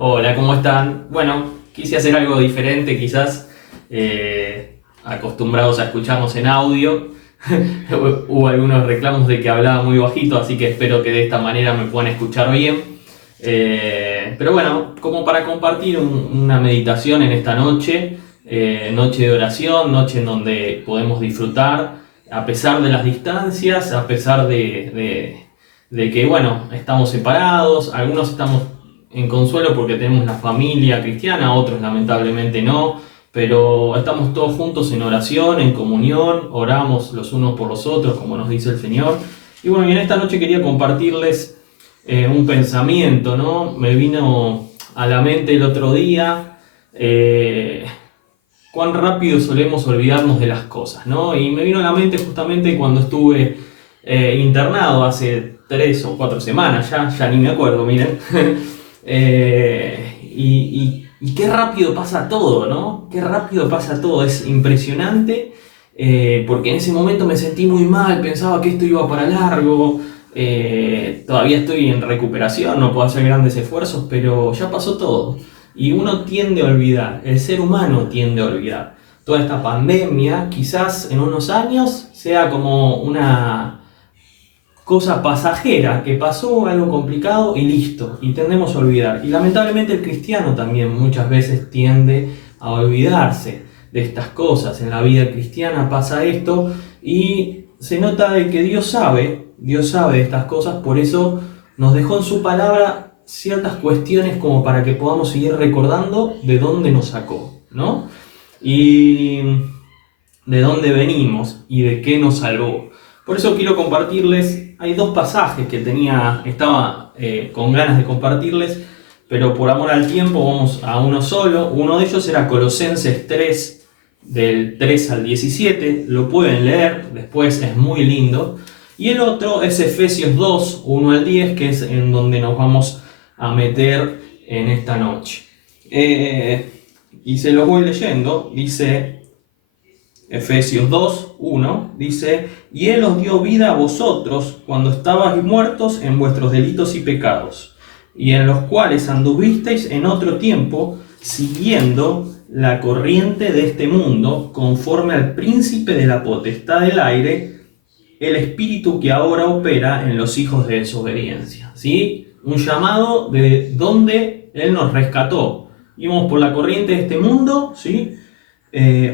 Hola, ¿cómo están? Bueno, quise hacer algo diferente, quizás acostumbrados a escucharnos en audio. Hubo algunos reclamos de que hablaba muy bajito, así que espero que de esta manera me puedan escuchar bien. Pero bueno, como para compartir una meditación en esta noche, noche de oración, noche en donde podemos disfrutar, a pesar de las distancias, a pesar de que, bueno, estamos separados, algunos estamos en consuelo porque tenemos la familia cristiana, otros lamentablemente no, pero estamos todos juntos en oración, en comunión, oramos los unos por los otros, como nos dice el Señor. Y bueno, y en esta noche quería compartirles un pensamiento, ¿no? Me vino a la mente el otro día cuán rápido solemos olvidarnos de las cosas, ¿no? Y me vino a la mente justamente cuando estuve internado hace 3 o 4 semanas, ya ni me acuerdo, miren. Y qué rápido pasa todo, ¿no? Qué rápido pasa todo, es impresionante, porque en ese momento me sentí muy mal, pensaba que esto iba para largo, todavía estoy en recuperación, no puedo hacer grandes esfuerzos, pero ya pasó todo. Y uno tiende a olvidar, el ser humano tiende a olvidar. Toda esta pandemia quizás en unos años sea como una cosa pasajera, que pasó algo complicado y listo, y tendemos a olvidar. Y lamentablemente el cristiano también muchas veces tiende a olvidarse de estas cosas. En la vida cristiana pasa esto y se nota de que Dios sabe de estas cosas, por eso nos dejó en su palabra ciertas cuestiones como para que podamos seguir recordando de dónde nos sacó, ¿no? Y de dónde venimos y de qué nos salvó. Por eso quiero compartirles, hay dos pasajes que estaba con ganas de compartirles, pero por amor al tiempo vamos a uno solo. Uno de ellos era Colosenses 3, del 3 al 17, lo pueden leer, después es muy lindo. Y el otro es Efesios 2, 1 al 10, que es en donde nos vamos a meter en esta noche. Y se los voy leyendo, dice Efesios 2, 1, dice: y Él os dio vida a vosotros cuando estabais muertos en vuestros delitos y pecados, y en los cuales anduvisteis en otro tiempo, siguiendo la corriente de este mundo, conforme al príncipe de la potestad del aire, el espíritu que ahora opera en los hijos de desobediencia. ¿Sí? Un llamado de donde Él nos rescató. Íbamos por la corriente de este mundo, ¿sí?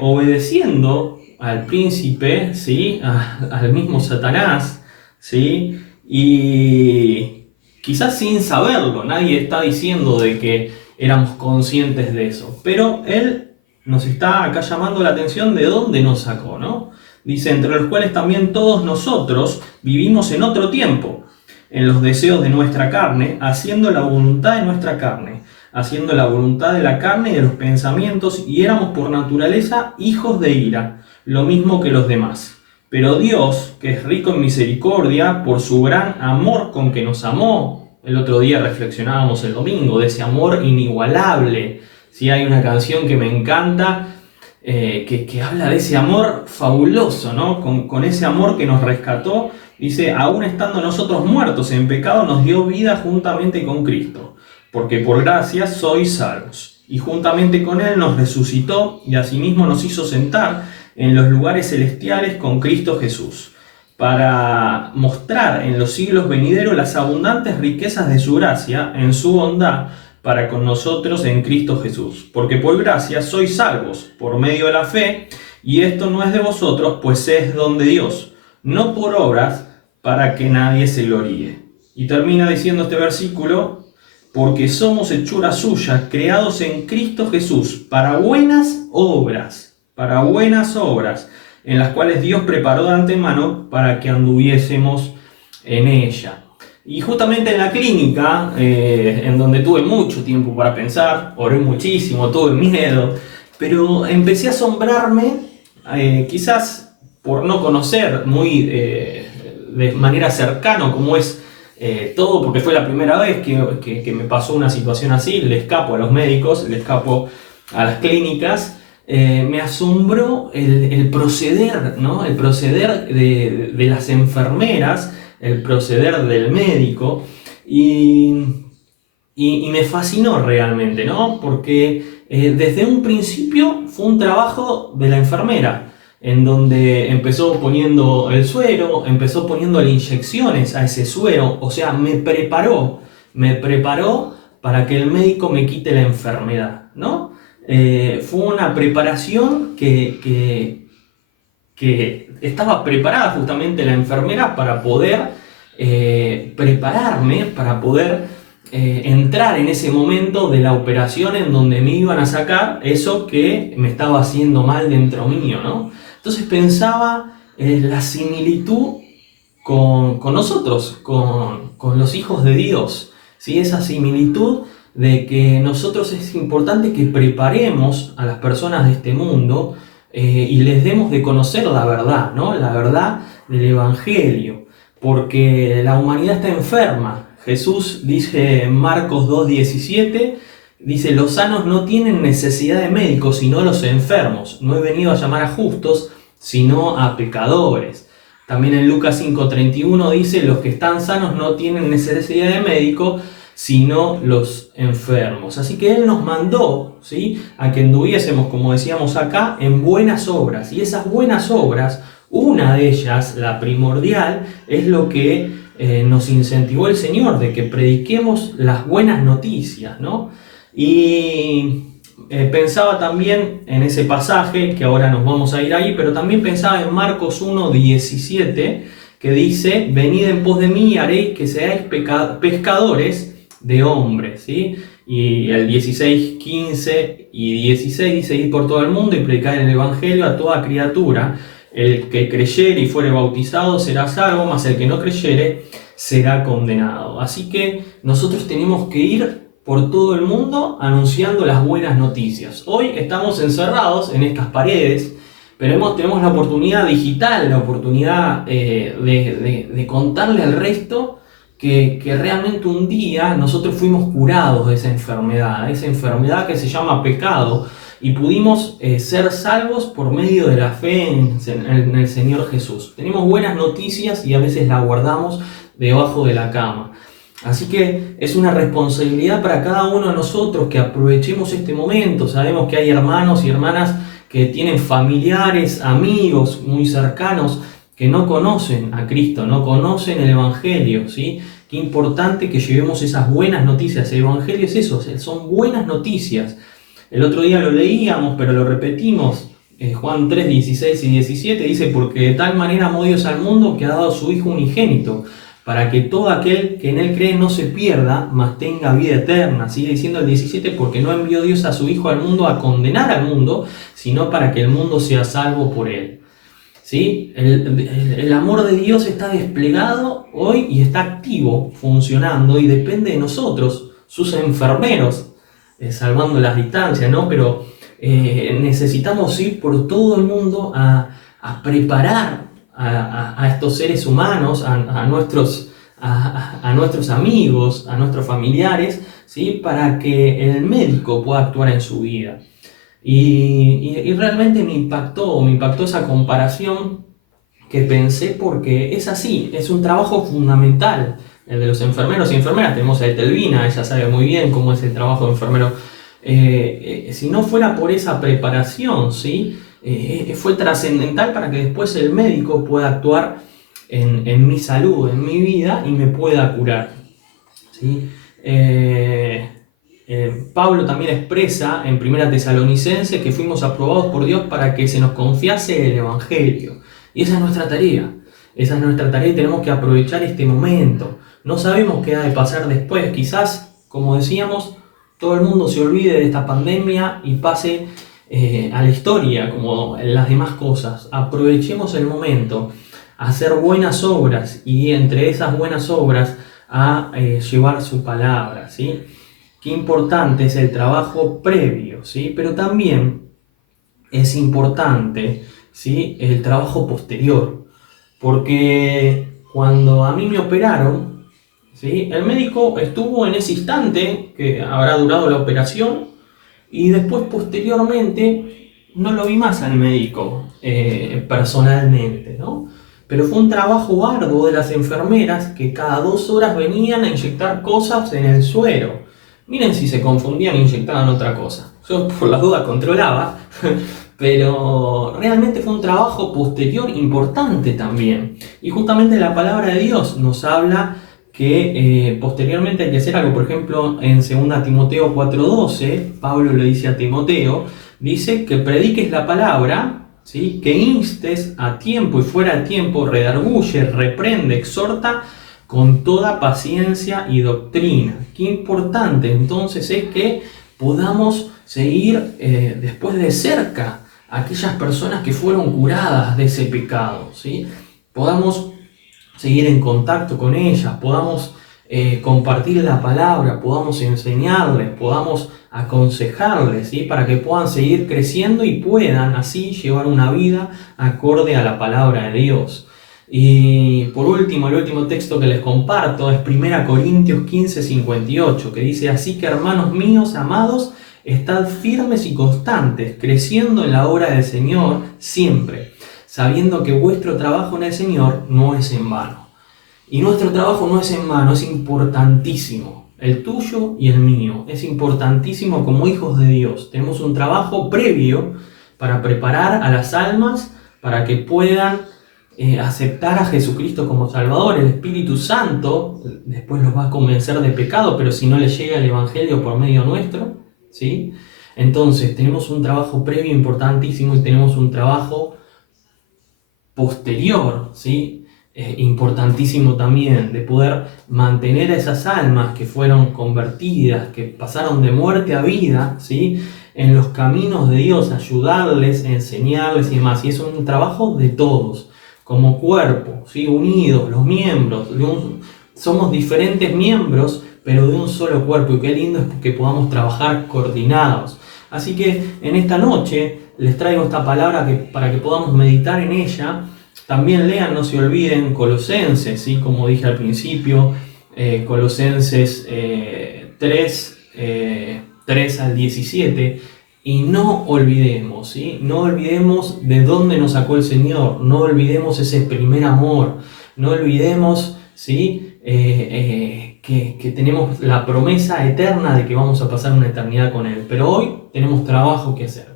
Obedeciendo al príncipe, ¿sí? Al mismo Satanás, ¿sí? Y quizás sin saberlo, nadie está diciendo de que éramos conscientes de eso, pero Él nos está acá llamando la atención de dónde nos sacó, ¿no? Dice: entre los cuales también todos nosotros vivimos en otro tiempo, en los deseos de nuestra carne, haciendo la voluntad de nuestra carne, haciendo la voluntad de la carne y de los pensamientos, y éramos por naturaleza hijos de ira, lo mismo que los demás. Pero Dios, que es rico en misericordia, por su gran amor con que nos amó, el otro día reflexionábamos el domingo de ese amor inigualable. Si hay una canción que me encanta, que habla de ese amor fabuloso, ¿no? Con ese amor que nos rescató, dice: aún estando nosotros muertos en pecado, nos dio vida juntamente con Cristo, porque por gracia sois salvos. Y juntamente con Él nos resucitó y asimismo nos hizo sentar en los lugares celestiales con Cristo Jesús, para mostrar en los siglos venideros las abundantes riquezas de su gracia en su bondad para con nosotros en Cristo Jesús. Porque por gracia sois salvos por medio de la fe, y esto no es de vosotros, pues es don de Dios, no por obras, para que nadie se gloríe. Y termina diciendo este versículo: porque somos hechura suya, creados en Cristo Jesús, para buenas obras, en las cuales Dios preparó de antemano para que anduviésemos en ella. Y justamente en la clínica, en donde tuve mucho tiempo para pensar, oré muchísimo, tuve miedo, pero empecé a asombrarme, quizás por no conocer muy de manera cercana cómo es todo, porque fue la primera vez que me pasó una situación así. Le escapo a los médicos, le escapo a las clínicas. Me asombró el proceder, ¿no? El proceder de las enfermeras, el proceder del médico. Y y me fascinó realmente, ¿no? Porque desde un principio fue un trabajo de la enfermera, en donde empezó poniendo el suero, empezó poniéndole inyecciones a ese suero, o sea, me preparó para que el médico me quite la enfermedad, ¿no? Fue una preparación que estaba preparada justamente la enfermera para poder prepararme, para poder entrar en ese momento de la operación en donde me iban a sacar eso que me estaba haciendo mal dentro mío, ¿no? Entonces pensaba la similitud con nosotros, con los hijos de Dios, ¿sí? Esa similitud de que nosotros es importante que preparemos a las personas de este mundo y les demos de conocer la verdad, ¿no? La verdad del Evangelio, porque la humanidad está enferma. Jesús dice en Marcos 2:17, dice, los sanos no tienen necesidad de médicos, sino los enfermos. No he venido a llamar a justos, sino a pecadores. También en Lucas 5:31 dice, los que están sanos no tienen necesidad de médico, sino los enfermos. Así que Él nos mandó, ¿sí?, a que anduviésemos, como decíamos acá, en buenas obras. Y esas buenas obras, una de ellas, la primordial, es lo que nos incentivó el Señor, de que prediquemos las buenas noticias, ¿no? Y pensaba también en ese pasaje, que ahora nos vamos a ir ahí, pero también pensaba en Marcos 1:17, que dice, venid en pos de mí y haréis que seáis pescadores de hombres, ¿sí? Y el 16, 15 y 16 dice, id por todo el mundo y predicar el evangelio a toda criatura. El que creyere y fuere bautizado será salvo, mas el que no creyere será condenado. Así que nosotros tenemos que ir por todo el mundo anunciando las buenas noticias. Hoy estamos encerrados en estas paredes, pero tenemos la oportunidad digital, la oportunidad de contarle al resto que realmente un día nosotros fuimos curados de esa enfermedad que se llama pecado, y pudimos ser salvos por medio de la fe en el Señor Jesús. Tenemos buenas noticias y a veces las guardamos debajo de la cama. Así que es una responsabilidad para cada uno de nosotros que aprovechemos este momento. Sabemos que hay hermanos y hermanas que tienen familiares, amigos muy cercanos que no conocen a Cristo, no conocen el Evangelio, ¿sí? Qué importante que llevemos esas buenas noticias. El Evangelio es eso, son buenas noticias. El otro día lo leíamos, pero lo repetimos. Juan 3, 16 y 17 dice, porque de tal manera amó Dios al mundo que ha dado a su Hijo unigénito, para que todo aquel que en Él cree no se pierda, mas tenga vida eterna. Sigue diciendo el 17, porque no envió Dios a su Hijo al mundo a condenar al mundo, sino para que el mundo sea salvo por Él. ¿Sí? El amor de Dios está desplegado hoy y está activo, funcionando, y depende de nosotros, sus enfermeros, salvando las distancias, ¿no? Pero necesitamos ir por todo el mundo a preparar a estos seres humanos, a nuestros amigos, a nuestros familiares, ¿sí?, para que el médico pueda actuar en su vida. Y realmente me impactó esa comparación que pensé, porque es así, es un trabajo fundamental el de los enfermeros y enfermeras. Tenemos a Etelvina, ella sabe muy bien cómo es el trabajo de enfermero. Si no fuera por esa preparación, ¿sí?, fue trascendental para que después el médico pueda actuar en mi salud, en mi vida, y me pueda curar, ¿sí? Pablo también expresa en 1 Tesalonicenses que fuimos aprobados por Dios para que se nos confiase el Evangelio. Y esa es nuestra tarea. Esa es nuestra tarea y tenemos que aprovechar este momento. No sabemos qué ha de pasar después. Quizás, como decíamos, todo el mundo se olvide de esta pandemia y pase a la historia como las demás cosas. Aprovechemos el momento a hacer buenas obras y entre esas buenas obras a llevar su palabra, ¿sí? Qué importante es el trabajo previo, ¿sí? Pero también es importante, ¿sí?, el trabajo posterior. Porque cuando a mí me operaron, ¿sí?, el médico estuvo en ese instante que habrá durado la operación, y después posteriormente no lo vi más al médico personalmente, ¿no? Pero fue un trabajo arduo de las enfermeras que cada 2 horas venían a inyectar cosas en el suero. Miren si se confundían e inyectaban otra cosa. Yo por las dudas controlaba, pero realmente fue un trabajo posterior importante también. Y justamente la palabra de Dios nos habla que posteriormente hay que hacer algo. Por ejemplo, en 2 Timoteo 4:12, Pablo le dice a Timoteo, dice que prediques la palabra, ¿sí? Que instes a tiempo y fuera de tiempo, redarguye, reprende, exhorta con toda paciencia y doctrina. Qué importante entonces es que podamos seguir después de cerca a aquellas personas que fueron curadas de ese pecado, ¿sí? Podamos seguir en contacto con ellas, podamos compartir la palabra, podamos enseñarles, podamos aconsejarles, ¿sí? Para que puedan seguir creciendo y puedan así llevar una vida acorde a la palabra de Dios. Y por último, el último texto que les comparto es 1 Corintios 15:58, que dice: así que hermanos míos amados, estad firmes y constantes, creciendo en la obra del Señor siempre, sabiendo que vuestro trabajo en el Señor no es en vano. Y nuestro trabajo no es en vano, es importantísimo. El tuyo y el mío es importantísimo como hijos de Dios. Tenemos un trabajo previo para preparar a las almas para que puedan aceptar a Jesucristo como Salvador. El Espíritu Santo después los va a convencer de pecado, pero si no les llega el Evangelio por medio nuestro, ¿sí? Entonces tenemos un trabajo previo importantísimo y tenemos un trabajo posterior, ¿sí? Importantísimo también, de poder mantener a esas almas que fueron convertidas, que pasaron de muerte a vida, ¿sí? En los caminos de Dios, ayudarles, enseñarles y demás. Y es un trabajo de todos, como cuerpo, ¿sí? Unidos, los miembros, somos diferentes miembros, pero de un solo cuerpo. Y qué lindo es que podamos trabajar coordinados. Así que en esta noche les traigo esta palabra para que podamos meditar en ella. También lean, no se olviden, Colosenses, ¿sí? Como dije al principio, Colosenses 3 al 17. Y no olvidemos, ¿sí? No olvidemos de dónde nos sacó el Señor, no olvidemos ese primer amor, no olvidemos, ¿sí? Que tenemos la promesa eterna de que vamos a pasar una eternidad con Él. Pero hoy tenemos trabajo que hacer.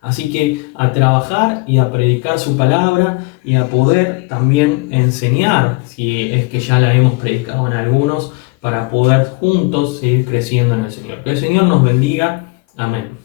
Así que a trabajar y a predicar su palabra y a poder también enseñar, si es que ya la hemos predicado en algunos, para poder juntos seguir creciendo en el Señor. Que el Señor nos bendiga. Amén.